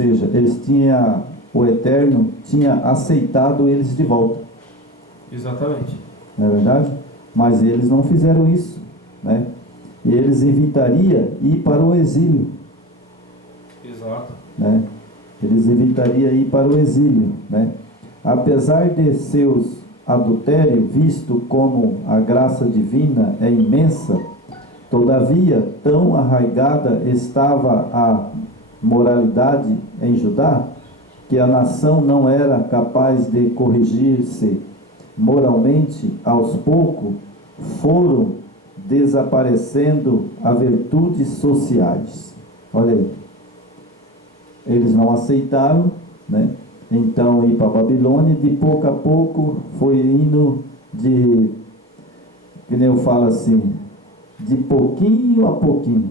seja, o Eterno tinha aceitado eles de volta. Exatamente. Não é verdade? Mas eles não fizeram isso, né? E eles evitariam ir para o exílio. Exato. Né? Eles evitariam ir para o exílio, né? Apesar de seus adultérios, visto como a graça divina é imensa, todavia tão arraigada estava a moralidade em Judá, que a nação não era capaz de corrigir-se moralmente. Aos poucos foram desaparecendo as virtudes sociais. Olha aí, eles não aceitaram, né? Então ir para a Babilônia, de pouco a pouco foi indo que nem eu falo assim, de pouquinho a pouquinho,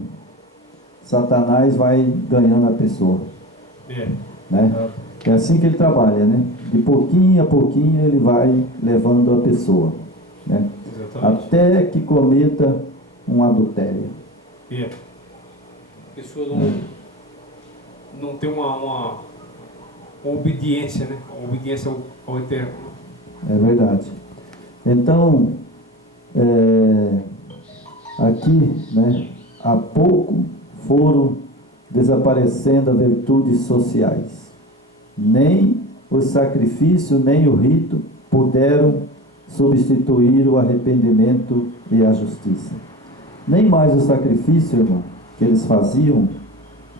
Satanás vai ganhando a pessoa. Né? É assim que ele trabalha, né? De pouquinho a pouquinho ele vai levando a pessoa, né? Até que cometa um adultério. A pessoa não tem uma obediência, né? Uma obediência ao Eterno. É verdade. Então, aqui, né, há pouco foram desaparecendo as virtudes sociais. Nem o sacrifício, nem o rito puderam substituir o arrependimento e a justiça. Nem mais o sacrifício, irmão, que eles faziam,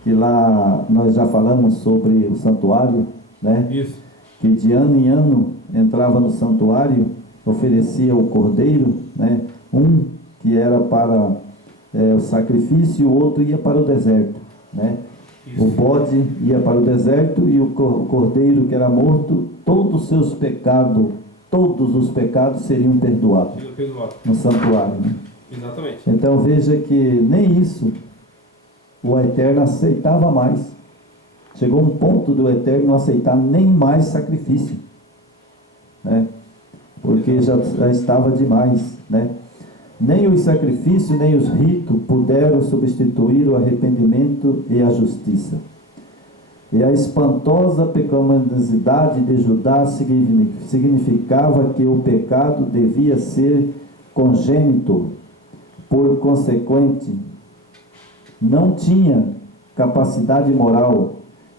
que lá nós já falamos sobre o santuário, né? Isso. Que de ano em ano entrava no santuário, oferecia o cordeiro, né? Um que era para o sacrifício e o outro ia para o deserto, né? Isso. O bode ia para o deserto e o cordeiro que era morto, todos os seus pecados seriam perdoados no santuário, né? Exatamente. Então veja que nem isso o Eterno aceitava mais. Chegou um ponto do Eterno não aceitar nem mais sacrifício, né? Porque já estava demais, né? Nem os sacrifícios, nem os ritos puderam substituir o arrependimento e a justiça. E a espantosa pecaminosidade de Judá significava que o pecado devia ser congênito, por consequente, não tinha capacidade moral.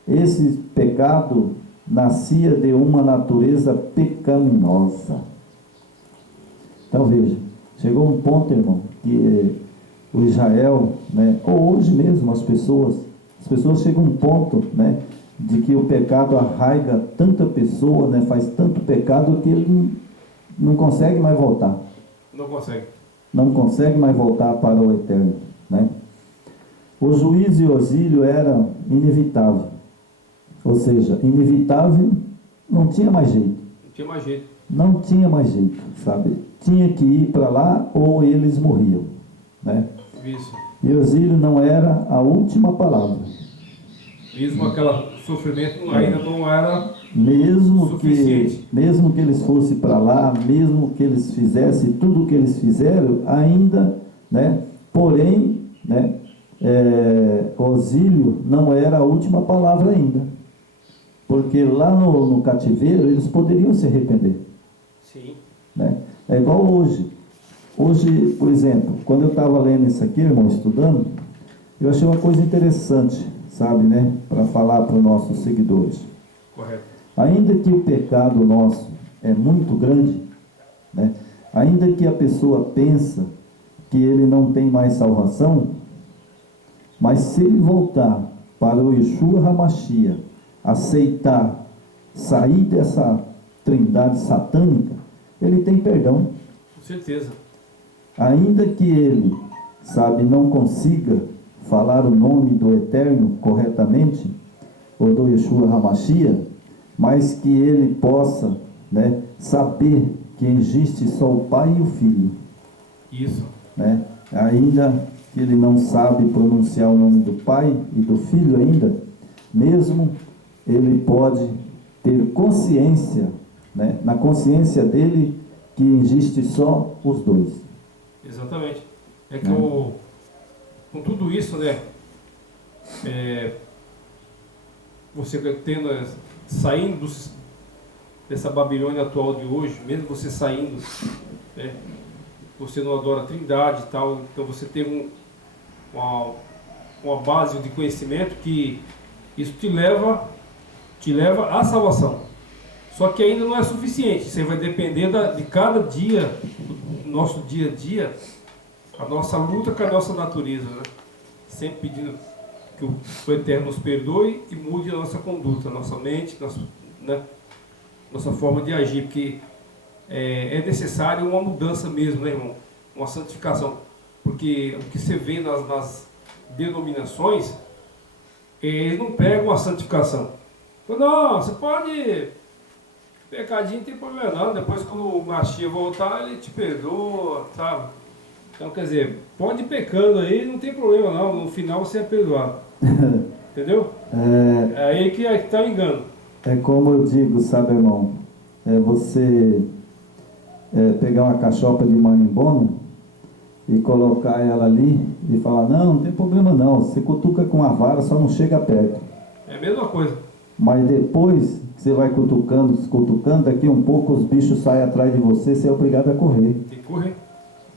Esse pecado nascia de uma natureza pecaminosa. Então veja, chegou um ponto, irmão, que o Israel, né, ou hoje mesmo as pessoas chegam a um ponto, né, de que o pecado arraiga tanta pessoa, né, faz tanto pecado que ele não consegue mais voltar. Não consegue mais voltar para o Eterno, né? O juízo e o auxílio era inevitável. Ou seja, inevitável, não tinha mais jeito. Não tinha mais jeito, sabe? Tinha que ir para lá ou eles morriam, né? Isso. E o auxílio não era a última palavra. Mesmo aquele sofrimento ainda não era suficiente. Mesmo que eles fossem para lá, mesmo que eles fizessem tudo o que eles fizeram, ainda, né? Porém, né? O auxílio não era a última palavra ainda. Porque lá no cativeiro eles poderiam se arrepender. Sim. Né? É igual hoje. Hoje, por exemplo, quando eu estava lendo isso aqui, irmão, estudando, eu achei uma coisa interessante, sabe, né? Para falar para os nossos seguidores. Correto. Ainda que o pecado nosso é muito grande, né? Ainda que a pessoa pensa que ele não tem mais salvação, mas se ele voltar para o Yeshua HaMashiach, aceitar, sair dessa trindade satânica, ele tem perdão. Com certeza. Ainda que ele, sabe, não consiga falar o nome do Eterno corretamente, ou do Yeshua HaMashiach, mas que ele possa, né, saber que existe só o Pai e o Filho. Isso. Né? Ainda que ele não sabe pronunciar o nome do Pai e do Filho ainda, mesmo ele pode ter consciência, né, na consciência dele, que existe só os dois. Exatamente. É que com tudo isso, né, você tendo, saindo dessa Babilônia atual de hoje, mesmo você saindo, né, você não adora a Trindade e tal, então você tem uma base de conhecimento que isso te leva à salvação. Só que ainda não é suficiente, você vai depender de cada dia, do nosso dia a dia, a nossa luta com a nossa natureza, né? Sempre pedindo que o Eterno nos perdoe e mude a nossa conduta, a nossa mente, nossa forma de agir, porque é necessário uma mudança mesmo, né, irmão? Uma santificação. Porque o que você vê nas denominações, eles não pegam a santificação. Não, você pode, pecadinho não tem problema não, depois quando o Mashiach voltar, ele te perdoa, sabe? Então, quer dizer, pode ir pecando aí, não tem problema não, no final você é perdoado. Entendeu? É aí que está o engano. É como eu digo, sabe, irmão? Você pegar uma cachopa de marimbondo e colocar ela ali e falar, não tem problema não, você cutuca com a vara, só não chega perto. É a mesma coisa. Mas depois você vai cutucando, daqui um pouco os bichos saem atrás de você, você é obrigado a correr. Tem que correr.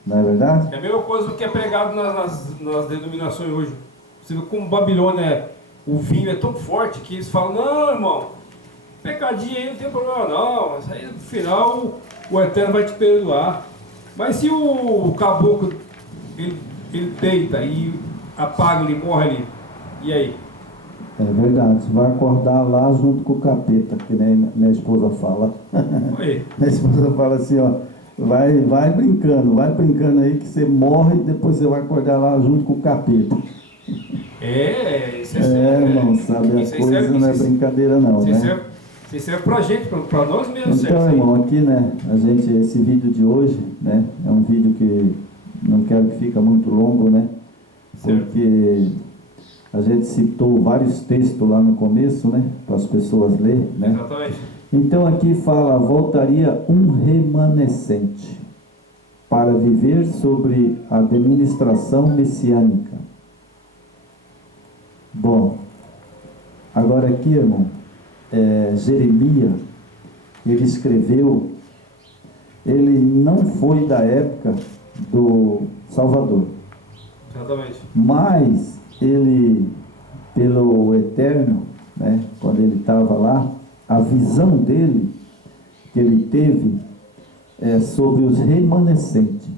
Não é verdade? É a mesma coisa do que é pregado nas denominações hoje. Você vê como Babilônia, o vinho é tão forte que eles falam, não, irmão, pecadinho aí não tem problema não, mas aí no final o Eterno vai te perdoar. Mas se o caboclo ele deita e apaga, ele morre ali, e aí? É verdade, você vai acordar lá junto com o capeta, que nem minha esposa fala. Minha esposa fala assim, ó, vai brincando aí que você morre e depois você vai acordar lá junto com o capeta. Isso é sério. Irmão, sabe, a coisa não é brincadeira não, né? Isso serve pra gente, pra nós mesmos. Então, irmão, aqui, né, esse vídeo de hoje, né, é um vídeo que não quero que fique muito longo, né? Certo. Porque a gente citou vários textos lá no começo, né, para as pessoas lerem, né? Exatamente. Então aqui fala, voltaria um remanescente para viver sobre a administração messiânica. Bom, agora aqui, irmão, Jeremias, ele escreveu, ele não foi da época do Salvador. Exatamente. Mas ele, pelo Eterno, né, quando ele estava lá, a visão dele, que ele teve, é sobre os remanescentes.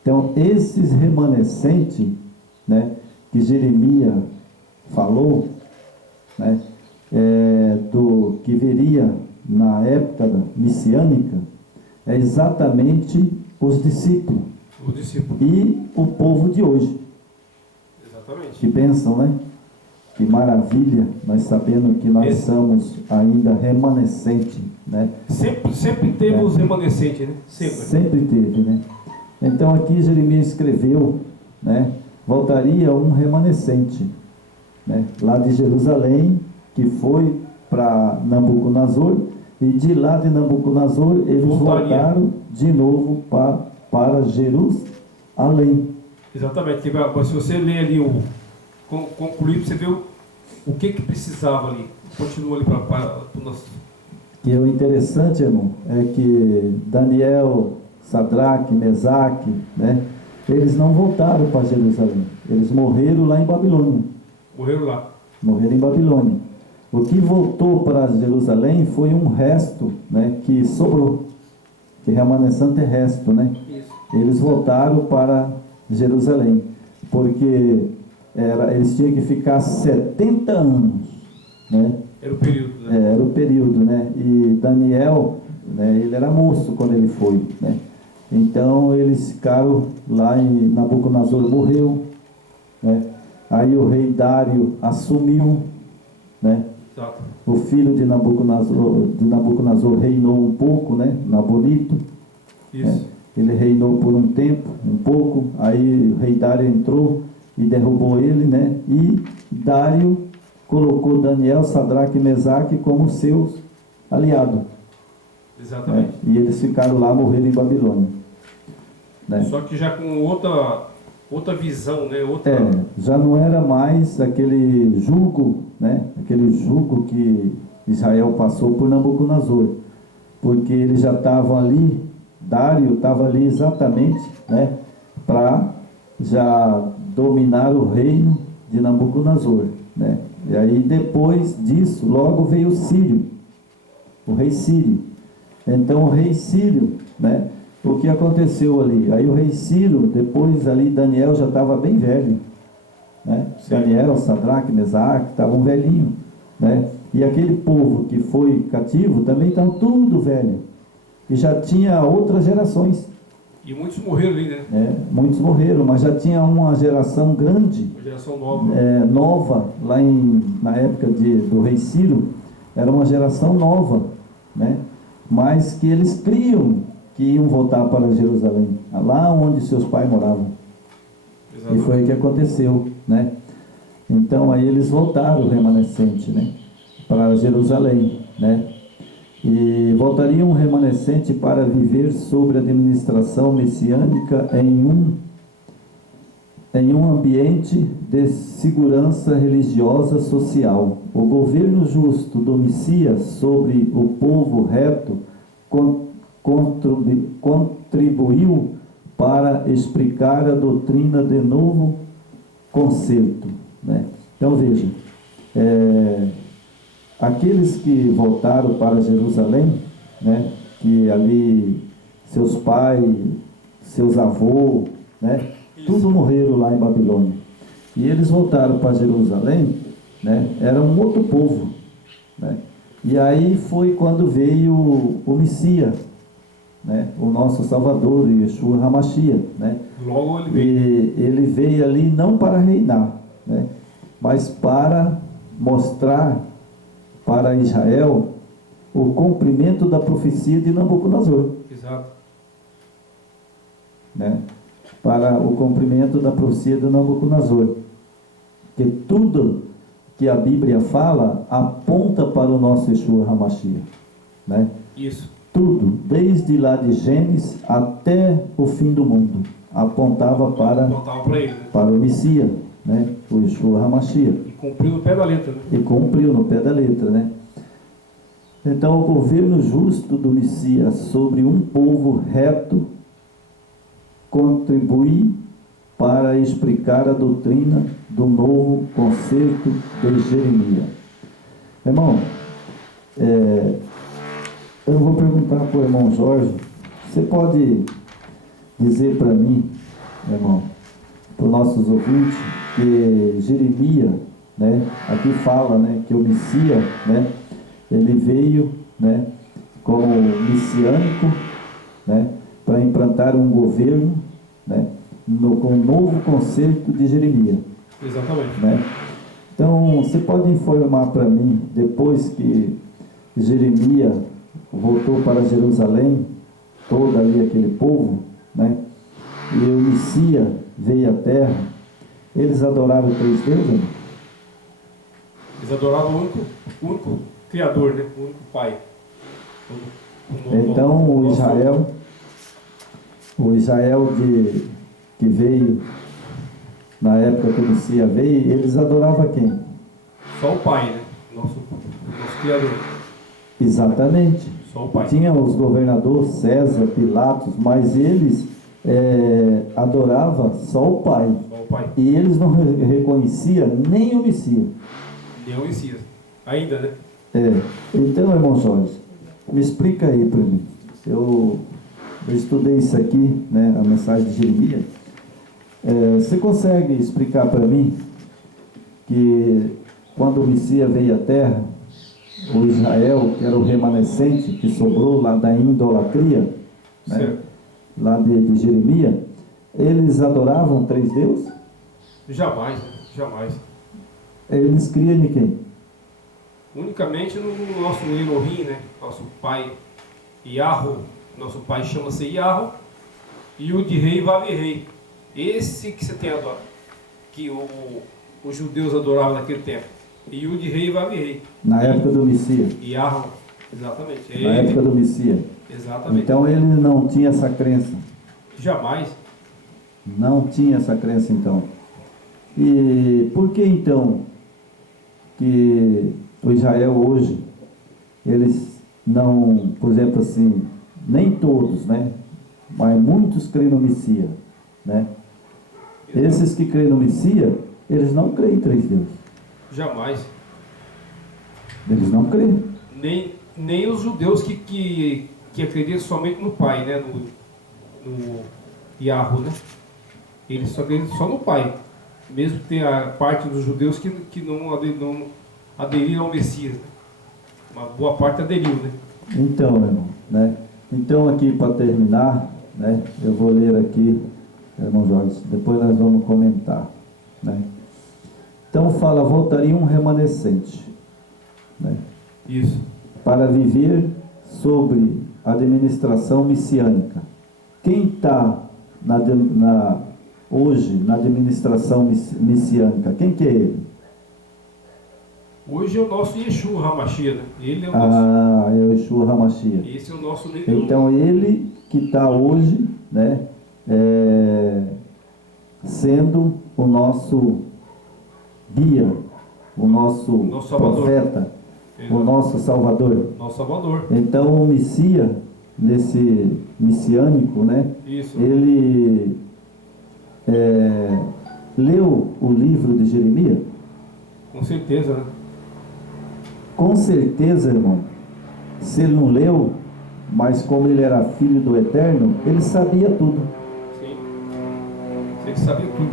Então, esses remanescentes, né, que Jeremias falou, né, do que viria na época messiânica, é exatamente os discípulos. E o povo de hoje. Exatamente. Que bênção, né? Que maravilha, nós sabendo que nós somos ainda remanescente, né? Sempre teve os remanescentes, né? Sempre teve, né? Então aqui Jeremias escreveu, né? Voltaria um remanescente, né? Lá de Jerusalém, que foi para Nabucodonosor, e de lá de Nabucodonosor eles voltaram de novo para Jerusalém. Exatamente. Se você ler ali concluir, você vê o que precisava ali. Continua ali para o nosso. E o interessante, irmão, é que Daniel, Sadraque, Mesaque, né? Eles não voltaram para Jerusalém. Eles morreram lá em Babilônia. Morreram em Babilônia. O que voltou para Jerusalém foi um resto, né, que sobrou. Que remanescente é resto, né? Isso. Eles voltaram para Jerusalém. Porque eles tinham que ficar 70 anos, né? Era o período, né? Era o período, né? E Daniel, né, ele era moço quando ele foi, né? Então eles ficaram lá em Nabucodonosor, morreu, né? Aí o rei Dário assumiu, né? Exato. O filho de Nabucodonosor reinou um pouco, né? Nabonito. Isso. Né? Ele reinou por um tempo, um pouco. Aí o rei Dário entrou e derrubou ele, né? E Dário colocou Daniel, Sadraque e Mesaque como seus aliados. Exatamente. Né? E eles ficaram lá, morreram em Babilônia. Né? Só que já com outra visão, né? Outra... Já não era mais aquele jugo, né? Aquele jugo que Israel passou por Nabucodonosor, porque eles já estavam ali, Dário estava ali exatamente, né? Para já dominar o reino de Nabucodonosor, né? E aí depois disso, logo veio o Sírio, o rei Sírio. Então o rei Sírio, né? O que aconteceu ali? Aí o rei Ciro, depois ali Daniel já estava bem velho, né? Daniel, Sadraque, Mesaque, estavam velhinhos, né? E aquele povo que foi cativo também estava tudo velho. E já tinha outras gerações. E muitos morreram ali, né? Muitos morreram, mas já tinha uma geração grande, Uma geração nova. Nova, lá na época do rei Ciro, era uma geração nova, né? Mas que eles criam que iam voltar para Jerusalém, lá onde seus pais moravam. Exatamente. E foi o que aconteceu, né? Então aí eles voltaram, o remanescente, né? Para Jerusalém, né? E voltariam o remanescente para viver sobre a administração messiânica em um ambiente de segurança religiosa social. O governo justo do Messias sobre o povo reto contribuiu para explicar a doutrina de novo concerto, né? Então veja, aqueles que voltaram para Jerusalém, né, que ali seus pais, seus avós, né, tudo morreram lá em Babilônia. E eles voltaram para Jerusalém, né, era um outro povo, né? E aí foi quando veio o Messias, né, o nosso Salvador, Yeshua HaMashiach, né? Logo ele veio. E ele veio ali não para reinar, né, mas para mostrar para Israel o cumprimento da profecia de Nabucodonosor. Exato. Né? Para o cumprimento da profecia de Nabucodonosor. Que tudo que a Bíblia fala aponta para o nosso Yeshua HaMashiach. Né? Isso. Tudo, desde lá de Gênesis até o fim do mundo, apontava para ele, né? Para o Messias, né? O Yeshua HaMashiach. E cumpriu no pé da letra, né? E cumpriu no pé da letra, né? Então, o governo justo do Messias sobre um povo reto contribui para explicar a doutrina do novo concerto de Jeremias. Irmão, eu vou perguntar para o irmão Jorge, você pode dizer para mim, irmão, para os nossos ouvintes, que Jeremias, né, aqui fala, né, que o Messias, né, ele veio, né, como messiânico, né, para implantar um governo, né, com um novo conceito de Jeremias. Exatamente. Né? Então, você pode informar para mim, depois que Jeremias voltou para Jerusalém, todo ali aquele povo, né, e o Messias veio à terra, eles adoraram três deuses? Eles adoravam o único Criador, né? O único Pai. Então o Israel que veio na época que o Messias veio, eles adoravam quem? Só o Pai, né? Nosso Criador. Exatamente. Só o Pai. Tinha os governadores, César, Pilatos, mas eles adoravam só o Pai. Só o Pai. E eles não reconheciam nem o Messias. Nem o Messias. Ainda, né? Então, irmão Jorge, me explica aí para mim. Eu estudei isso aqui, né, a mensagem de Jeremias. Você consegue explicar para mim que quando o Messias veio à terra, o Israel, que era o remanescente que sobrou lá da idolatria, né, lá de Jeremias, eles adoravam três deuses? Jamais, jamais. Eles criam em quem? Unicamente no nosso Elohim, né? Nosso pai Yahweh, nosso pai chama-se Yahweh, e o de rei Vav-Rei. Esse que você tem adorado, que os judeus adoravam naquele tempo. E o de rei Vav-Rei. Na época do Messias. Yahweh, exatamente. Na época do Messias. Exatamente. Então ele não tinha essa crença. Jamais. Não tinha essa crença então. E por que então que o Israel hoje, eles não, por exemplo assim, nem todos, né? Mas muitos creem no Messias, né? Esses que creem no Messias, eles não creem em três deuses. Jamais. Eles não creem. Nem os judeus que acreditam somente no Pai, né? No Yahweh, né? Eles só acreditam só no Pai. Mesmo que tenha a parte dos judeus que não aderiram ao Messias. Né? Uma boa parte aderiu, né? Então, meu irmão, né? Então aqui para terminar, né? Eu vou ler aqui, irmão Jorge, depois nós vamos comentar, né? Então fala, voltaria um remanescente, né? Isso. Para viver sobre a administração messiânica. Quem está hoje na administração messiânica? Quem que é ele? Hoje é o nosso Yeshua HaMashiach, né? Ele é o nosso. É o Yeshua HaMashiach. Esse é o nosso líder. Então ele que está hoje, né, sendo o nosso guia, o nosso profeta, o nosso Salvador. Nosso Salvador. Então o Messias, nesse messiânico, né, Isso. ele leu o livro de Jeremias? Com certeza, né? Com certeza, irmão. Se ele não leu, mas como ele era filho do Eterno, ele sabia tudo. Sim. Ele sabia tudo.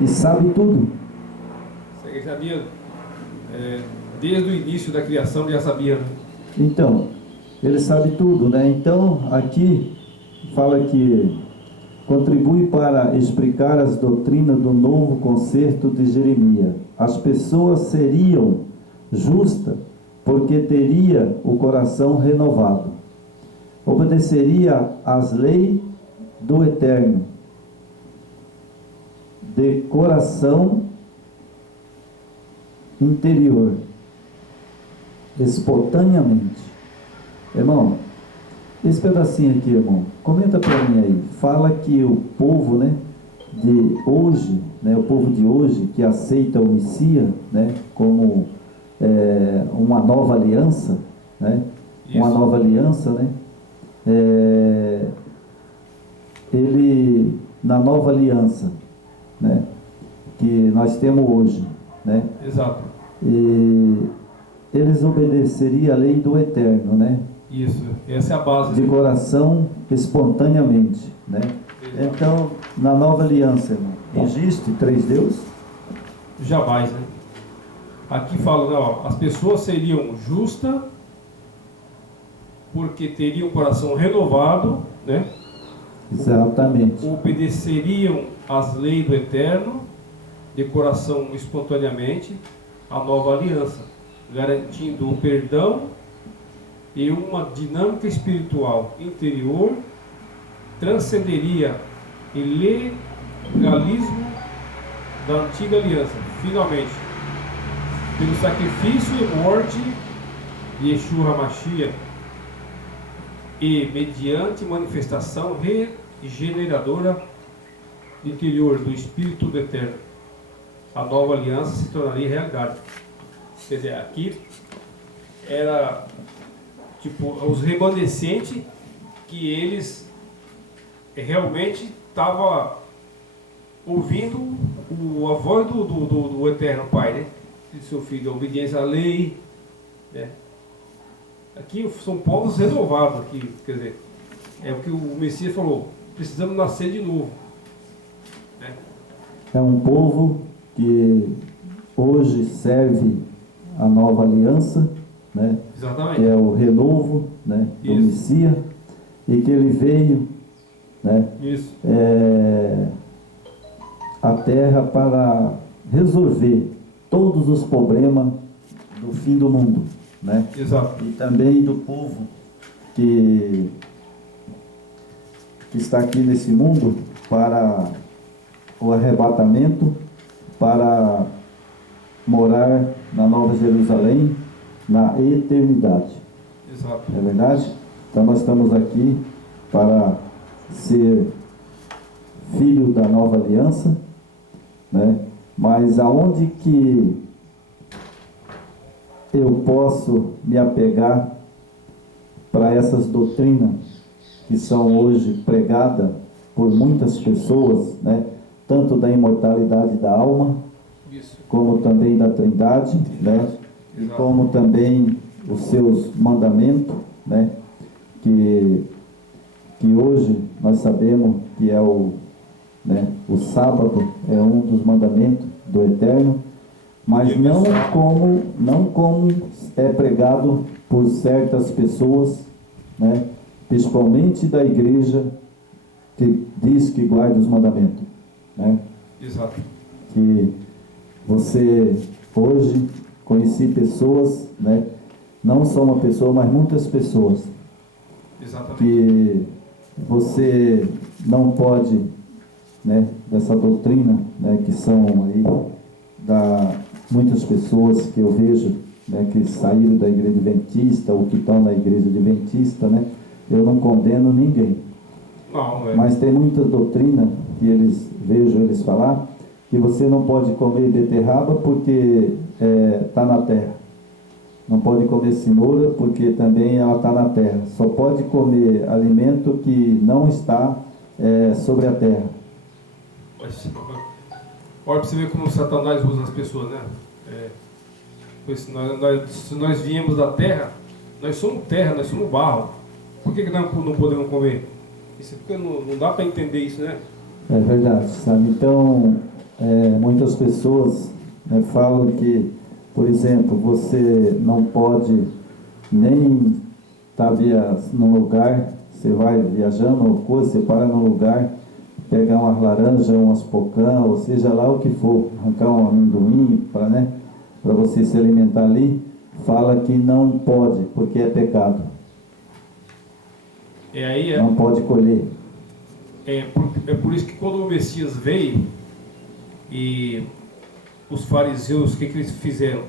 E sabe tudo. Ele sabia, desde o início da criação, ele já sabia. Né? Então, ele sabe tudo, né? Então, aqui fala que contribui para explicar as doutrinas do novo concerto de Jeremias. As pessoas seriam justas porque teria o coração renovado. Obedeceria às leis do Eterno de coração interior, espontaneamente. Irmão, esse pedacinho aqui, irmão, comenta para mim aí. Fala que o povo, né, de hoje, né, o povo de hoje que aceita o Messias, né, como uma nova aliança, né, uma nova aliança, né, ele na nova aliança, né, que nós temos hoje, né, Exato. e eles obedeceriam a lei do Eterno, né? Isso, essa é a base. De coração, espontaneamente, né? Exato. Então, na nova aliança, irmão, existe três deuses? Jamais, né? Aqui fala, né, ó, as pessoas seriam justas porque teriam o coração renovado, né? Exatamente. Obedeceriam às leis do Eterno de coração espontaneamente a nova aliança, garantindo o perdão e uma dinâmica espiritual interior, transcenderia o legalismo da antiga aliança, finalmente, pelo sacrifício e morte de Yeshua HaMashiach e mediante manifestação regeneradora interior do Espírito do Eterno, a nova aliança se tornaria realidade. Quer dizer, aqui era tipo os remanescentes que eles realmente estavam ouvindo a voz do Eterno Pai, né? De seu filho, a obediência à lei, né? Aqui são povos renovados, aqui, quer dizer, é o que o Messias falou, precisamos nascer de novo, né? É um povo que hoje serve a nova aliança, né? Exatamente. Que é o renovo, né, do Messias, e que ele veio, né, Isso. à terra para resolver todos os problemas do fim do mundo, né? Exato. E também do povo que está aqui nesse mundo para o arrebatamento, para morar na Nova Jerusalém, na eternidade. Exato. Não é verdade? Então nós estamos aqui para ser filho da nova aliança, né? Mas aonde que eu posso me apegar para essas doutrinas que são hoje pregadas por muitas pessoas, né? Tanto da imortalidade da alma, Isso. como também da Trindade, né? E Exato. como também os seus mandamentos, né? Que hoje nós sabemos que é o sábado é um dos mandamentos do Eterno, mas não como é pregado por certas pessoas, né? Principalmente da igreja que diz que guarda os mandamentos, né? Exato. Que você hoje conheci pessoas, né? Não só uma pessoa, mas muitas pessoas. Exatamente. Que você não pode, né, dessa doutrina, né, que são aí muitas pessoas que eu vejo, né, que saíram da igreja adventista ou que estão na igreja adventista, né, eu não condeno ninguém. Não, é. Mas tem muita doutrina que vejo eles falar que você não pode comer beterraba porque está na terra. Não pode comer cenoura porque também ela está na terra. Só pode comer alimento que não está sobre a terra. Olha para você ver como Satanás usa as pessoas, né? Pois se nós viemos da terra, nós somos terra, nós somos barro. Por que nós não podemos comer? Isso porque não dá para entender isso, né? É verdade, sabe? Então, muitas pessoas falam que, por exemplo, você não pode nem estar num lugar, você vai viajando ou coisa, você para num lugar, pegar umas laranjas, umas pocã, ou seja lá o que for, arrancar um amendoim para você se alimentar ali, fala que não pode, porque é pecado. Não pode colher. É por isso que quando o Messias veio e os fariseus, o que eles fizeram?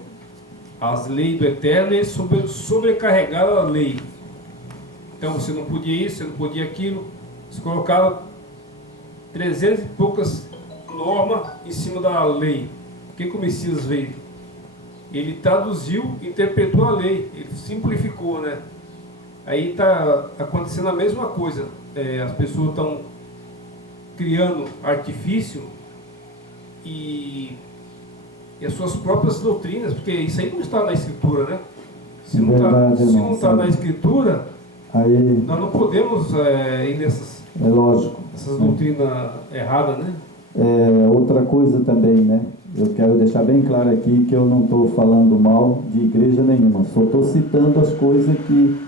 As leis do Eterno, eles sobrecarregaram a lei. Então você não podia isso, você não podia aquilo. Eles colocaram 300 e poucas normas em cima da lei. O que o Messias veio? Ele traduziu, interpretou a lei, ele simplificou, né? Aí está acontecendo a mesma coisa. As pessoas estão criando artifício e as suas próprias doutrinas, porque isso aí não está na Escritura, né? Se não está na Escritura, aí nós não podemos ir nessas doutrinas erradas, né? Outra coisa também, né? Eu quero deixar bem claro aqui que eu não estou falando mal de igreja nenhuma, só estou citando as coisas que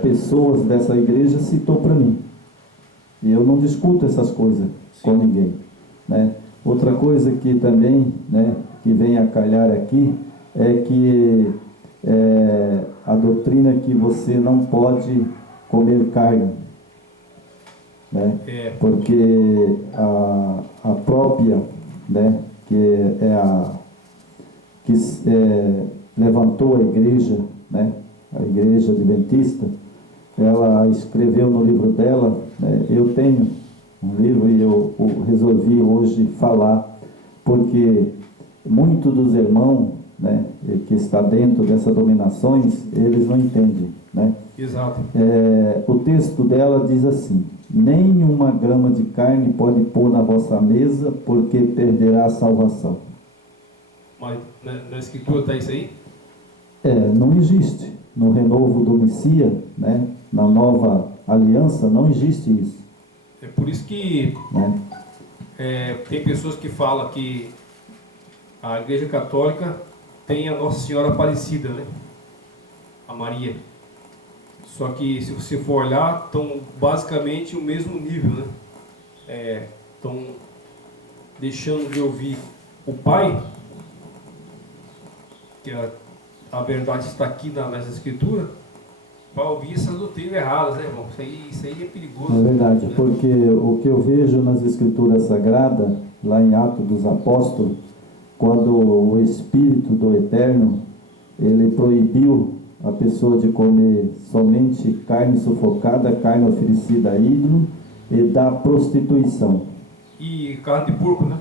pessoas dessa igreja citou para mim. E eu não discuto essas coisas com ninguém, né? Outra coisa que também, né, que vem a calhar aqui, é que a doutrina que você não pode comer carne, né? Porque a própria, né, que levantou a igreja, né, a igreja adventista, ela escreveu no livro dela, né, eu tenho um livro e eu resolvi hoje falar, porque muitos dos irmãos, né, que está dentro dessas dominações, eles não entendem, né? Exato. O texto dela diz assim: nem uma grama de carne pode pôr na vossa mesa, porque perderá a salvação. Mas na Escritura está isso aí? Não existe. No renovo do Messias, né, na nova aliança, não existe isso. É por isso que tem pessoas que falam que a Igreja Católica tem a Nossa Senhora Aparecida, né? A Maria. Só que se você for olhar, estão basicamente o mesmo nível, né? Estão deixando de ouvir o Pai, que a verdade está aqui nessa Escritura, para ouvir essas doutrinas erradas, né, irmão? Isso aí é perigoso. É verdade, né? Porque o que eu vejo nas Escrituras Sagradas, lá em Atos dos Apóstolos, quando o Espírito do Eterno, ele proibiu a pessoa de comer somente carne sufocada, carne oferecida a ídolo e da prostituição. e carne de porco, né?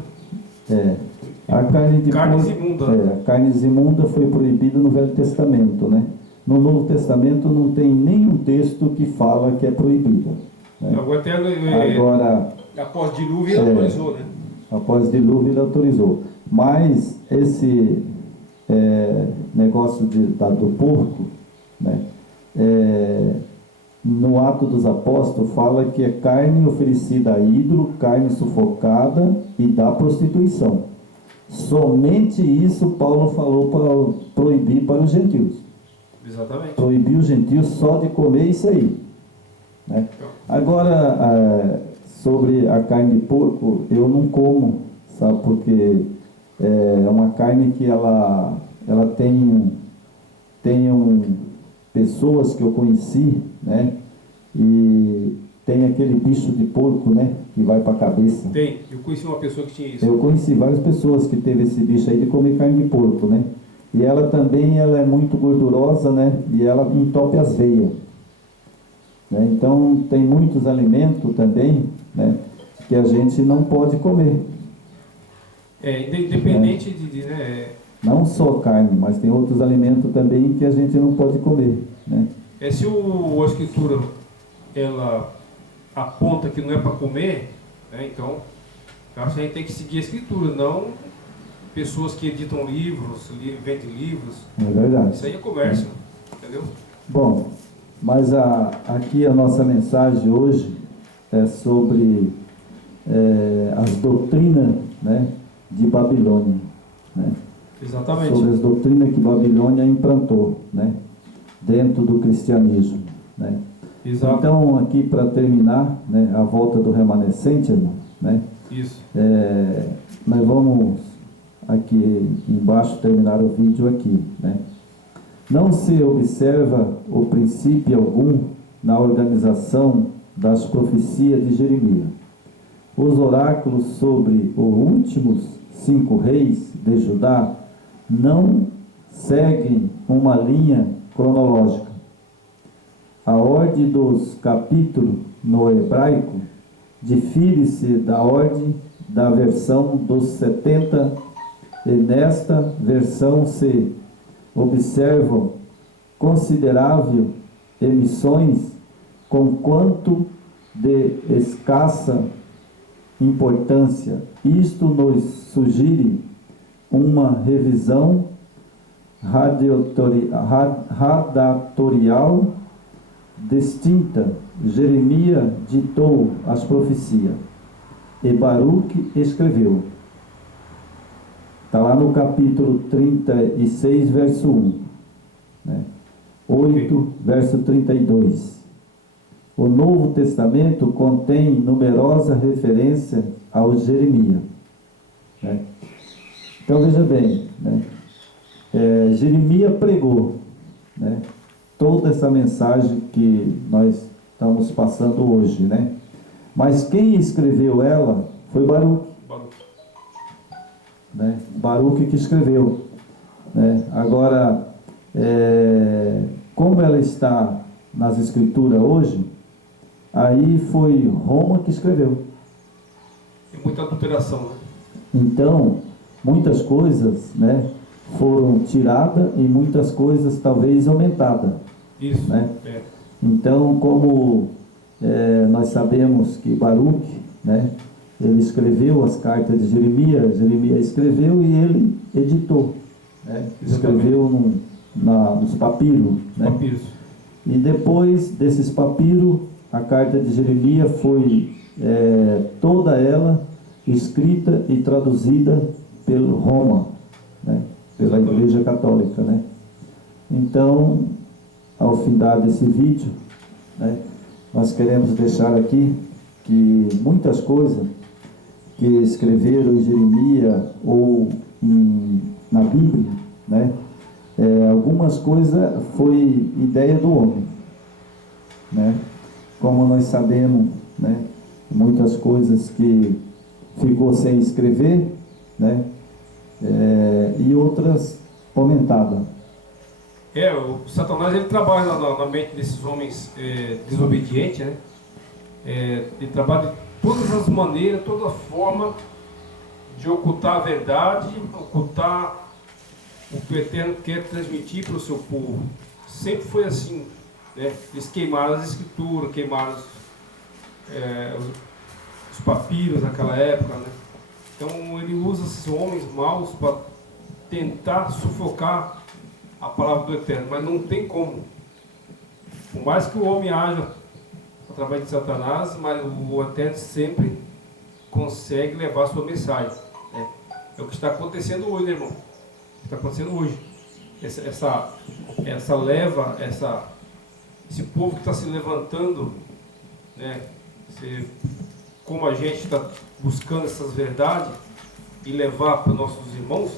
A carne de Carnes porco, imundas. a carne imunda foi proibida no Velho Testamento, né? No Novo Testamento não tem nenhum texto que fala que é proibida, né? Agora até Agora, após dilúvio ele autorizou, né? após o dilúvio ele autorizou. Mas esse negócio do porco, né? No Ato dos Apóstolos fala que é carne oferecida a ídolo, carne sufocada e da prostituição. Somente isso Paulo falou para proibir para os gentios. Exatamente. Proibir os gentios só de comer isso aí, né? Agora, sobre a carne de porco, eu não como, sabe, porque é uma carne que ela tem pessoas que eu conheci, né? E tem aquele bicho de porco, né? Que vai para a cabeça. Tem, eu conheci uma pessoa que tinha isso. Eu conheci várias pessoas que teve esse bicho aí de comer carne de porco, né? E ela também é muito gordurosa, né? E ela entope as veias, né? Então tem muitos alimentos também, né? Que a gente não pode comer. Independente de né? Não só carne, mas tem outros alimentos também que a gente não pode comer, né? Se a escritura ela aponta que não é para comer, né? Então eu acho que a gente tem que seguir a escritura, não pessoas que editam livros, vendem livros. É verdade. Isso aí é comércio, entendeu? Bom, mas aqui a nossa mensagem hoje é sobre as doutrinas, né, de Babilônia, né? Exatamente. Sobre as doutrinas que Babilônia implantou, né, dentro do cristianismo, né? Exato. Então, aqui para terminar, né, a volta do remanescente, irmão, né? Isso. Nós vamos aqui embaixo terminar o vídeo aqui, né? Não se observa o princípio algum na organização das profecias de Jeremias. Os oráculos sobre os últimos 5 reis de Judá não seguem uma linha cronológica. A ordem dos capítulos no hebraico difere-se da ordem da versão dos 70, e nesta versão se observam considerável emissões, conquanto de escassa importância. Isto nos sugere uma revisão radatorial distinta. Jeremias ditou as profecias e Baruque escreveu. Está lá no capítulo 36, verso 1, né? 8, verso 32. O Novo Testamento contém numerosa referência ao Jeremias, né? Então veja bem, né? Jeremias pregou, né, toda essa mensagem que nós estamos passando hoje, né? Mas quem escreveu ela foi Baruque, né? Baruque que escreveu, né? Agora, como ela está nas escrituras hoje, aí foi Roma que escreveu. Tem muita adulteração, né? Então, muitas coisas, né, foram tiradas e muitas coisas talvez aumentadas. Isso, né? Então, como nós sabemos que Baruque, né, ele escreveu as cartas de Jeremias, Jeremias escreveu e ele editou, né? Escreveu nos papiros, né? E depois desses papiros, a carta de Jeremias foi toda ela escrita e traduzida pelo Roma, né? Pela Igreja Católica, né? Então, ao findar desse vídeo, né, nós queremos deixar aqui que muitas coisas que escreveram em Jeremias ou na Bíblia, né, algumas coisas foi ideia do homem, né? Como nós sabemos, né, muitas coisas que ficou sem escrever, né, e outras aumentadas. O Satanás ele trabalha na mente desses homens desobedientes, né? Ele trabalha todas as maneiras, toda forma de ocultar a verdade, ocultar o que o Eterno quer transmitir para o seu povo. Sempre foi assim, né? Eles queimaram as escrituras, queimaram os papiros naquela época, né? Então ele usa esses homens maus para tentar sufocar a palavra do Eterno, mas não tem como. Por mais que o homem haja através de Satanás, mas o Eterno sempre consegue levar a sua mensagem, né? É o que está acontecendo hoje, né, irmão? O que está acontecendo hoje. Essa leva, esse povo que está se levantando, né? Como a gente está buscando essas verdades e levar para nossos irmãos,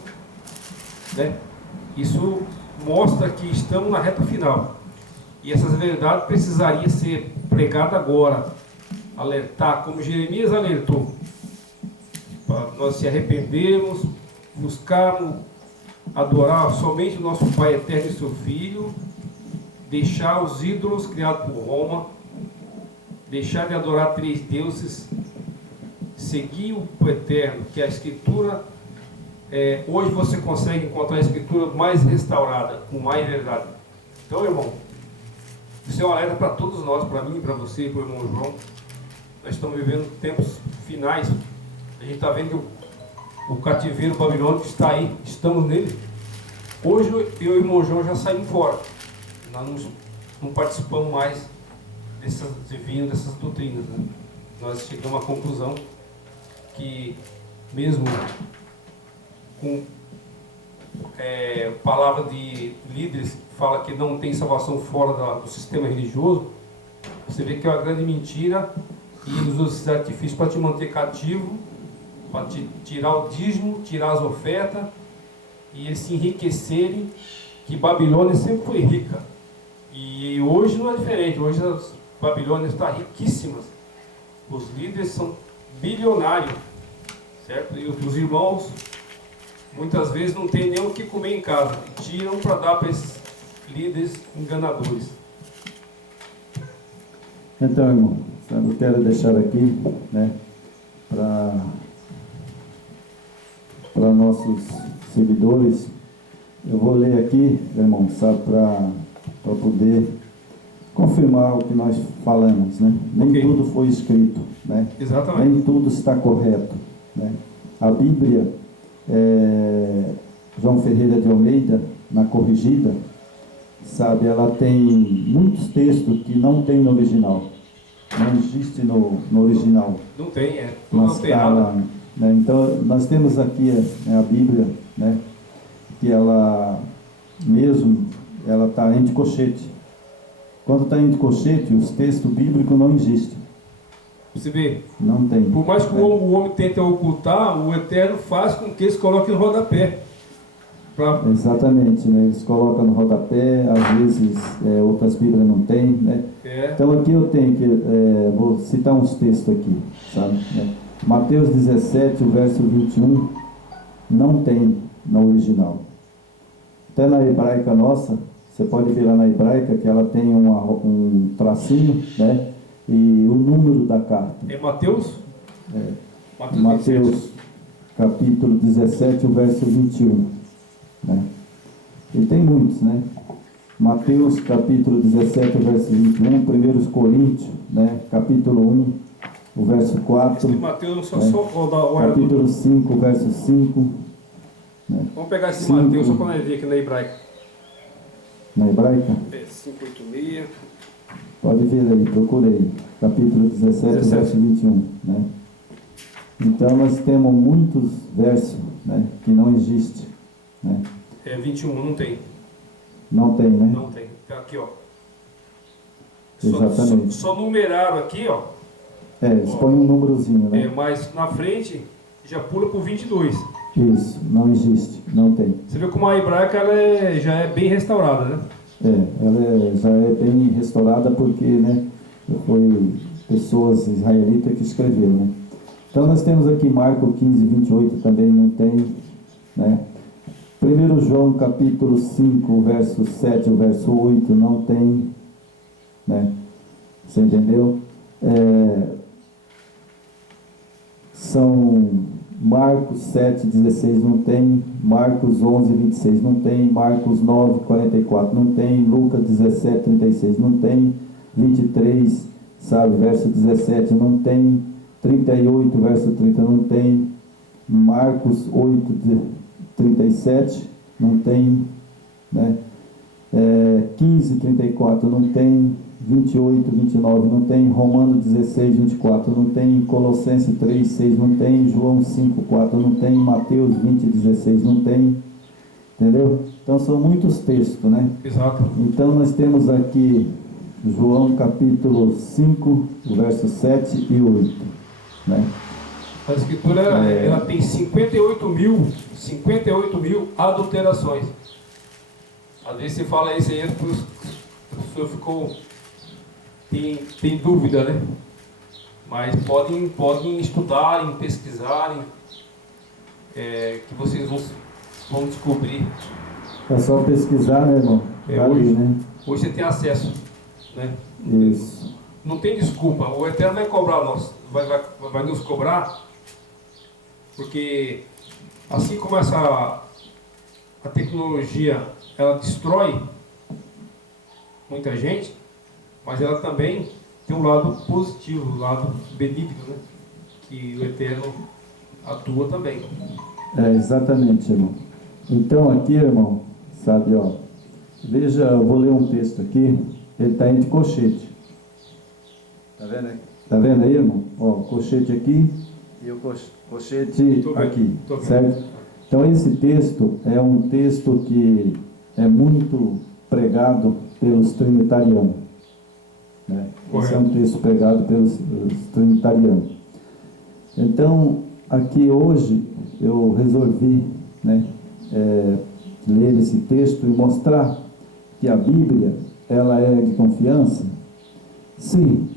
né? Isso mostra que estamos na reta final. E essas verdades precisariam ser pregadas agora, alertar, como Jeremias alertou, para nós se arrependermos, buscarmos adorar somente o nosso Pai Eterno e seu Filho, deixar os ídolos criados por Roma, deixar de adorar três deuses, seguir o Eterno, que a Escritura, hoje você consegue encontrar a Escritura mais restaurada, com mais verdade. Então, irmão, isso é um alerta para todos nós, para mim, para você, para o irmão João. Nós estamos vivendo tempos finais. A gente está vendo o cativeiro babilônico está aí, estamos nele. Hoje eu e o irmão João já saímos fora. Nós não participamos mais dessas doutrinas, né? Nós chegamos à conclusão que mesmo com palavra de líderes que fala que não tem salvação fora do sistema religioso, você vê que é uma grande mentira, e eles usam esses artifícios para te manter cativo, para te tirar o dízimo, tirar as ofertas, e eles se enriquecerem, que Babilônia sempre foi rica. E hoje não é diferente, hoje as Babilônias estão riquíssimas. Os líderes são bilionários, certo? E os irmãos, muitas vezes, não tem nem o que comer em casa, tiram para dar para esses líderes enganadores. Então, irmão, eu quero deixar aqui, né, para nossos seguidores, eu vou ler aqui, irmão, sabe, para poder confirmar o que nós falamos, né? Nem tudo foi escrito, né? Exatamente. Nem tudo está correto, né? A Bíblia, João Ferreira de Almeida, na corrigida, sabe, ela tem muitos textos que não tem no original, não existe no original. Não tem, mas não tem nada. Lá, né? Então nós temos aqui, né, a Bíblia, né, que ela mesmo, ela está em colchete. Quando está em colchete, os textos bíblicos não existem. Você vê, não tem. Por mais que o homem tente ocultar, o Eterno faz com que eles coloquem no rodapé. Exatamente, né? Eles colocam no rodapé, às vezes outras Bíblias não tem, né? Então aqui eu tenho que, vou citar uns textos aqui, sabe? Mateus 17, o verso 21, não tem no original. Até na hebraica nossa, você pode ver lá na hebraica que ela tem um tracinho, né? E o número da carta. É Mateus? Mateus capítulo 17, o verso 21. Né? E tem muitos, né? Mateus capítulo 17, o verso 21, 1 Coríntios, né? Capítulo 1, o verso 4. Mateus, né? Capítulo 5, o verso 5. Né? Vamos pegar esse 5, Mateus só para nós ver aqui na hebraica. Na hebraica? 586. Pode ver aí, procurei. Capítulo 17, verso 21. Né? Então nós temos muitos versos, né, que não existem. Né? 21, não tem. Não tem, né? Não tem. Então, aqui, ó. Exatamente. Só numeraram aqui, ó. Eles põem um númerozinho, né? Mas na frente já pula por 22. Isso, não existe, não tem. Você vê como a hebraica ela já é bem restaurada, né? Ela já é bem restaurada porque, né, foi pessoas israelitas que escreveram, né? Então nós temos aqui Marcos 15, 28 também não tem, né? 1 João capítulo 5, verso 7, o verso 8 não tem, né? Você entendeu? são Marcos 7, 16 não tem, Marcos 11, 26 não tem, Marcos 9, 44 não tem, Lucas 17, 36 não tem, 23, sabe, verso 17 não tem, 38, verso 30 não tem, Marcos 8, 37 não tem, né? 15, 34 não tem, 28, 29 não tem, Romanos 16, 24 não tem, Colossenses 3, 6 não tem, João 5, 4 não tem, Mateus 20, 16 não tem, entendeu? Então são muitos textos, né? Exato. Então nós temos aqui João capítulo 5, versos 7 e 8, né? A escritura ela tem 58 mil adulterações. Às vezes você fala isso aí, o senhor ficou... Tem dúvida, né? Mas podem estudarem, pesquisarem, que vocês vão descobrir. É só pesquisar, né, irmão? Hoje, né? Hoje você tem acesso, né? Isso. Não tem desculpa. O Eterno vai cobrar nós, vai nos cobrar, porque assim como a tecnologia ela destrói muita gente, mas ela também tem um lado positivo, um lado benigno, né? Que o Eterno atua também. Exatamente, irmão. Então aqui, irmão, sabe, ó, veja, eu vou ler um texto aqui, ele está entre colchete. Tá vendo aí? Tá vendo aí, irmão? Ó, colchete aqui e o colchete aqui, certo? Então esse texto é um texto que é muito pregado pelos trinitarianos. Né? Esse é um texto pregado pelos trinitarianos. Então, aqui hoje eu resolvi, né, ler esse texto e mostrar que a Bíblia, ela é de confiança. Sim,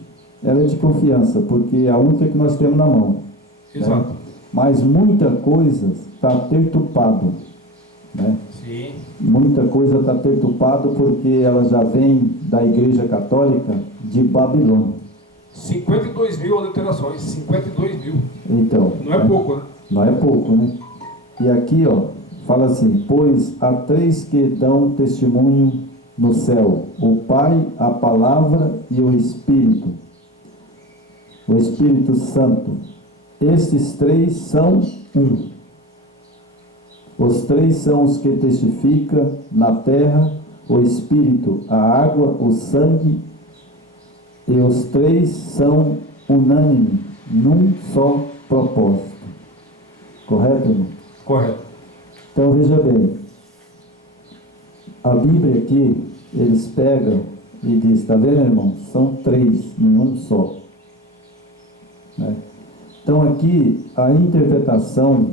ela é de confiança, porque é a única que nós temos na mão. Exato. Né? Mas muita coisa está perturbado, né? Sim. Muita coisa está perturbado porque ela já vem da Igreja Católica de Babilônia. 52 mil adulterações, 52 mil. Então, não é pouco, né? Não é pouco, né? E aqui, ó, fala assim: pois há três que dão testemunho no céu: o Pai, a Palavra e o Espírito Santo. Estes três são um. Os três são os que testificam na terra: o Espírito, a água, o sangue, e os três são unânimes num só propósito. Correto, irmão? Correto. Então veja bem, a Bíblia aqui, eles pegam e diz, está vendo, irmão? São três em um só. Né? Então aqui a interpretação,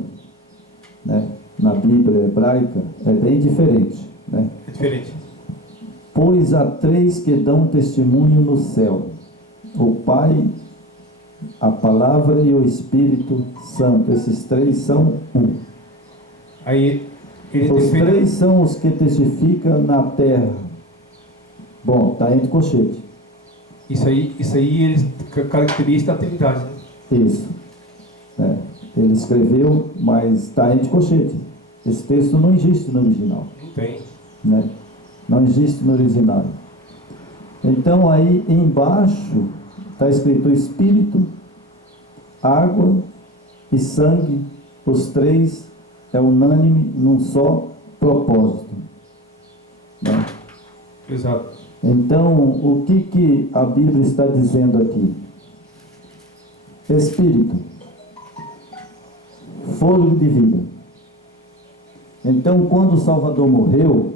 né, na Bíblia hebraica é bem diferente, né? É diferente. Pois há três que dão testemunho no céu: o Pai, a Palavra e o Espírito Santo. Esses três são um. Aí ele Os defende... três são os que testificam na terra. Bom, está entre colchete. Isso aí eles caracteriza a Trindade, né? Isso. Ele escreveu, mas está entre colchete. Esse texto não existe no original. Não tem. Né? Não existe no original. Então aí embaixo está escrito Espírito, água e sangue. Os três é unânime num só propósito. Né? Exato. Então, o que a Bíblia está dizendo aqui? Espírito, fôlego de vida. Então, quando o Salvador morreu,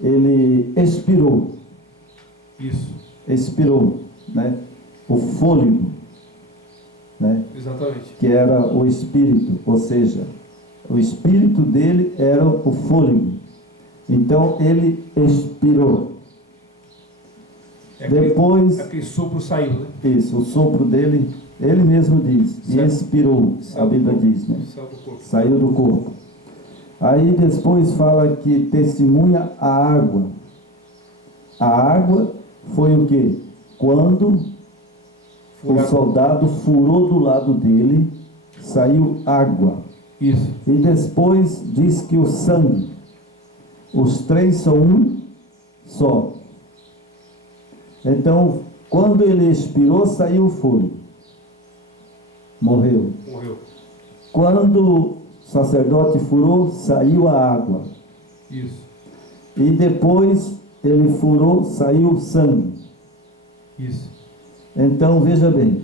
ele expirou. Isso. Expirou, né? O fôlego, né? Exatamente. Que era o Espírito, ou seja, o Espírito dele era o fôlego. Então, ele expirou. Depois, aquele sopro saiu, né? Isso, o sopro dele, ele mesmo diz, e expirou, a Bíblia diz, né? Saiu do corpo. Aí depois fala que testemunha a água. A água foi o quê? Quando o soldado furou do lado dele, saiu água. Isso. E depois diz que o sangue. Os três são um só. Então, quando ele expirou, saiu o fôlego. Morreu. Morreu. Quando o sacerdote furou, saiu a água. Isso. E depois ele furou, saiu sangue. Isso. Então, veja bem,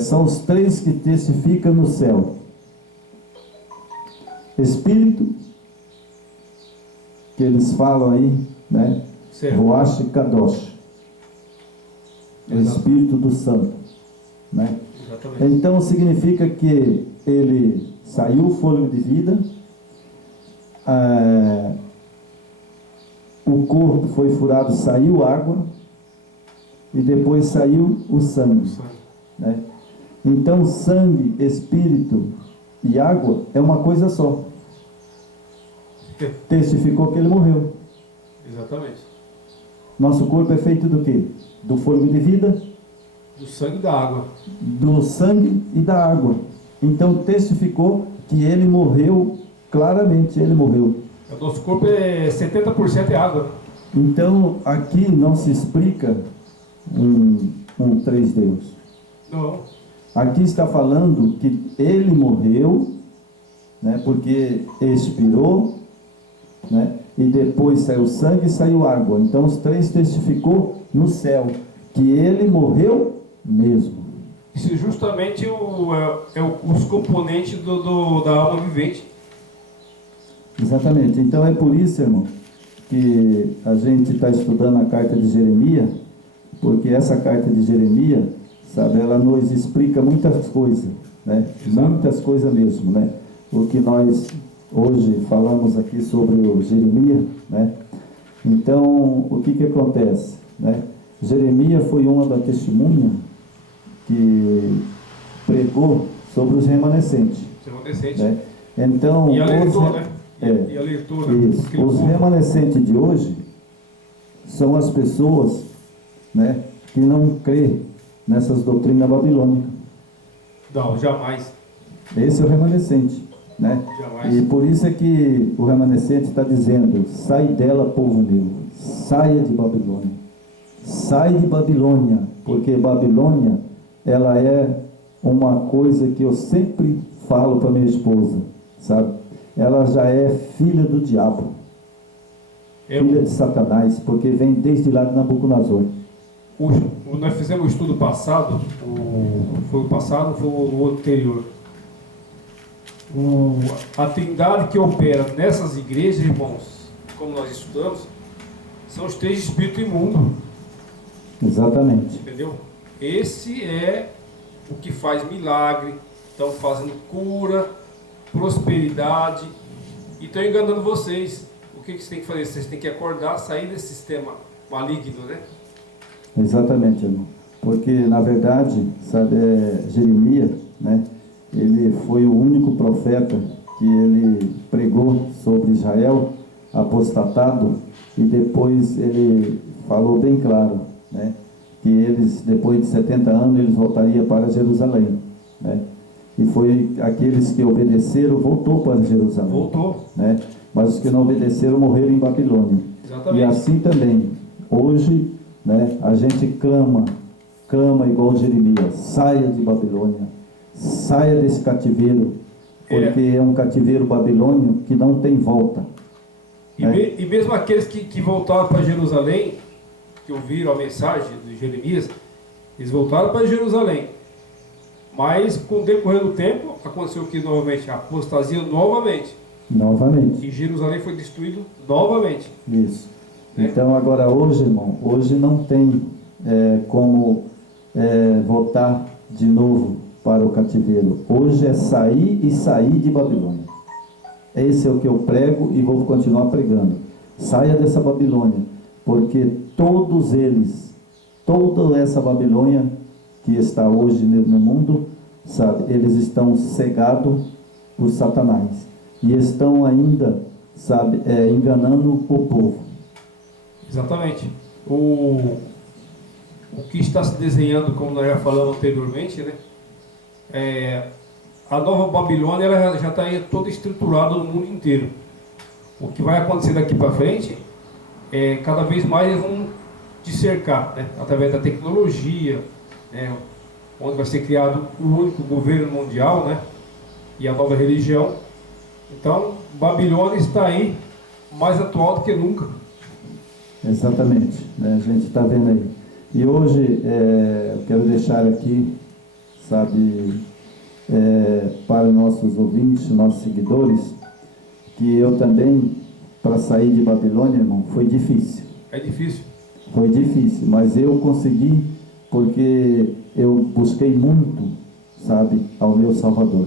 são os três que testificam no céu. Espírito, que eles falam aí, né? Certo. Ruach Kadosh. O Exato. Espírito do Santo, né? Exatamente. Então significa que ele saiu o fôlego de vida, o corpo foi furado, saiu água, e depois saiu o sangue, né? Então sangue, espírito e água é uma coisa só. Testificou que ele morreu. Exatamente. Nosso corpo é feito do quê? Do fôlego de vida, Do sangue e da água. do sangue e da água. Então testificou que ele morreu, claramente ele morreu. O nosso corpo é 70% é água. Então aqui não se explica um três Deus. Não. Aqui está falando que ele morreu, né, porque expirou, né, e depois saiu sangue e saiu água. Então os três testificou no céu que ele morreu mesmo. Isso justamente os componentes da alma vivente. Exatamente. Então é por isso, irmão, que a gente está estudando a carta de Jeremias, porque essa carta de Jeremias, sabe, ela nos explica muitas coisas, né? Exato. Muitas coisas mesmo, né? O que nós hoje falamos aqui sobre o Jeremias, né? Então, o que acontece, né? Jeremias foi uma da testemunha que pregou sobre os remanescentes, Remanescente. né? Então, E alertou, né? é, E alertou, né? isso. Aquele Os povo. remanescentes de hoje são as pessoas, né, que não crê nessas doutrinas babilônicas. Não, jamais. Esse é o remanescente, né? Jamais. E por isso é que o remanescente está dizendo: sai dela, povo meu, saia de Babilônia, sai de Babilônia, porque Babilônia, ela é uma coisa que eu sempre falo para minha esposa, sabe? Ela já é filha do diabo, filha de Satanás, porque vem desde lá de Nabucodonosor. Nós fizemos um estudo passado, foi o passado, foi o anterior. A trindade que opera nessas igrejas, irmãos, como nós estudamos, são os três espíritos imundos. Exatamente. Entendeu? Esse é o que faz milagre, estão fazendo cura, prosperidade, e estão enganando vocês. O que vocês têm que fazer? Vocês têm que acordar, sair desse sistema maligno, né? Exatamente, irmão. Porque, na verdade, sabe, Jeremias, né, ele foi o único profeta que ele pregou sobre Israel, apostatado, e depois ele falou bem claro, né, que eles, depois de 70 anos, eles voltariam para Jerusalém, né? E foi aqueles que obedeceram, voltou para Jerusalém. Voltou. Né? Mas os que não obedeceram morreram em Babilônia. Exatamente. E assim também, hoje, né, a gente clama igual Jeremias: saia de Babilônia, saia desse cativeiro, porque é um cativeiro babilônio que não tem volta. E mesmo aqueles que voltaram para Jerusalém, que ouviram a mensagem de Jeremias, eles voltaram para Jerusalém. Mas com o decorrer do tempo, aconteceu que novamente, a apostasia novamente. Novamente. E Jerusalém foi destruído novamente. Isso. Né? Então agora hoje, irmão, hoje não tem como voltar de novo para o cativeiro. Hoje é sair e sair de Babilônia. Esse é o que eu prego e vou continuar pregando. Saia dessa Babilônia, porque todos eles, toda essa Babilônia que está hoje no mundo, sabe, eles estão cegados por Satanás e estão ainda, sabe, enganando o povo. Exatamente. O que está se desenhando, como nós já falamos anteriormente, né? a nova Babilônia ela já está toda estruturada no mundo inteiro. O que vai acontecer daqui para frente é cada vez mais eles vão te cercar, né? Através da tecnologia, né? Onde vai ser criado o único governo mundial, né? E a nova religião. Então, Babilônia está aí mais atual do que nunca. Exatamente, né? A gente está vendo aí. E hoje eu quero deixar aqui, sabe, para nossos ouvintes, nossos seguidores, que eu também, para sair de Babilônia, irmão, foi difícil. É difícil. Foi difícil, mas eu consegui porque eu busquei muito, sabe, ao meu Salvador.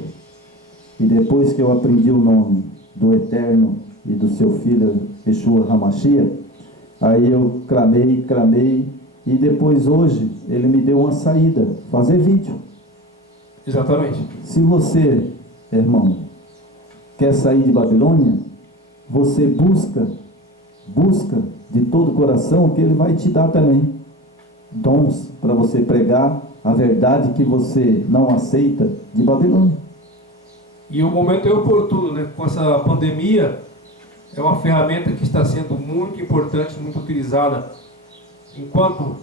E depois que eu aprendi o nome do Eterno e do seu Filho, Yeshua HaMashiach, aí eu clamei, e depois hoje ele me deu uma saída, fazer vídeo. Exatamente. Se você, irmão, quer sair de Babilônia, você busca de todo o coração, que ele vai te dar também dons para você pregar a verdade que você não aceita de Babilônia. E o momento é oportuno, né? Com essa pandemia, é uma ferramenta que está sendo muito importante, muito utilizada. Enquanto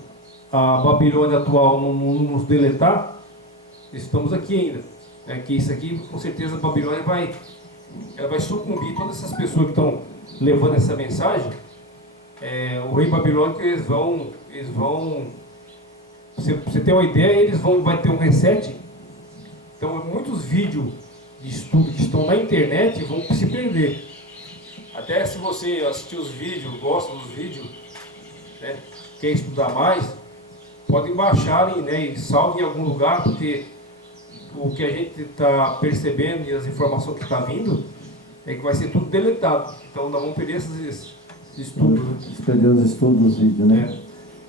a Babilônia atual não nos deletar, estamos aqui ainda. É que isso aqui, com certeza, a Babilônia vai sucumbir. Todas essas pessoas que estão levando essa mensagem, o rei babilônico, eles vão, você tem uma ideia, vai ter um reset. Então, muitos vídeos de estudo que estão na internet vão se perder. Até se você assistir os vídeos, gosta dos vídeos, né, quer estudar mais, podem baixar, né, e salve em algum lugar, porque o que a gente está percebendo e as informações que estão vindo é que vai ser tudo deletado. Então nós vamos perder esses estudos. Né? Perder os estudos dos vídeos, né?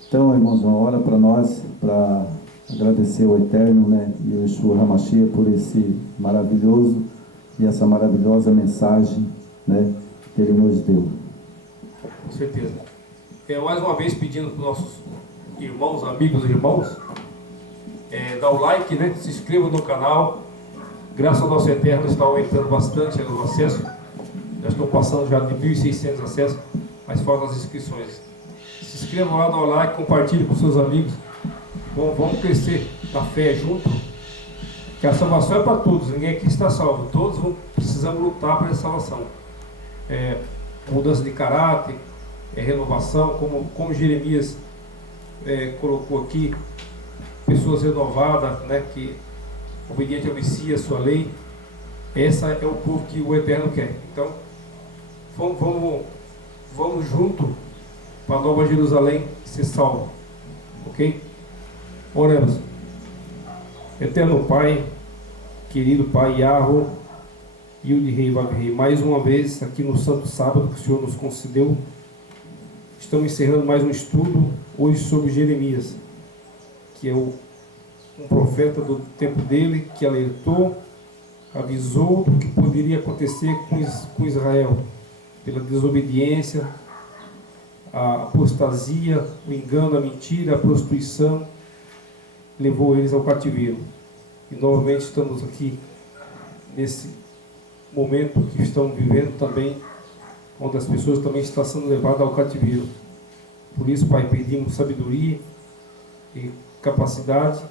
Então, irmãos, uma hora para nós, para agradecer o Eterno, né, e o Yeshua HaMashiach por esse maravilhoso e essa maravilhosa mensagem, né, que ele nos deu. Com certeza. Mais uma vez pedindo para os nossos irmãos, amigos e irmãos, dá o like, né, se inscreva no canal. Graças ao nosso Eterno está aumentando bastante o acesso. Já estou passando já de 1.600 acessos, mas fora das inscrições. Se inscrevam lá, dá o like, compartilhe com seus amigos. Vamos crescer na fé junto, que a salvação é para todos, ninguém aqui está salvo, todos precisamos lutar por essa salvação. Mudança de caráter, renovação, como Jeremias colocou aqui, pessoas renovadas, né, que obediente ao Messias, sua lei. Essa é o povo que o Eterno quer. Então, vamos junto para a Nova Jerusalém ser salvo, ok? Oremos. Eterno Pai, querido Pai Yahweh, Yud Rei Vav Rei, mais uma vez aqui no Santo Sábado que o Senhor nos concedeu, estamos encerrando mais um estudo hoje sobre Jeremias, que é um profeta do tempo dele, que alertou, avisou do que poderia acontecer com Israel, pela desobediência, a apostasia, o engano, a mentira, a prostituição, levou eles ao cativeiro. E novamente estamos aqui nesse momento que estamos vivendo também, onde as pessoas também estão sendo levadas ao cativeiro. Por isso, Pai, pedimos sabedoria e capacidade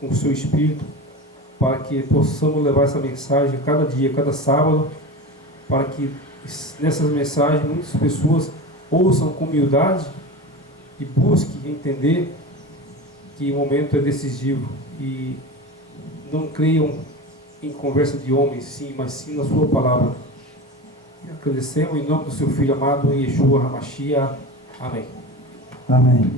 com o seu Espírito, para que possamos levar essa mensagem cada dia, cada sábado, para que nessas mensagens muitas pessoas ouçam com humildade e busquem entender que o momento é decisivo e não creiam em conversa de homens, sim, mas sim na sua palavra. E agradecemos em nome do seu Filho amado, Yeshua HaMashiach. Amém. Amém.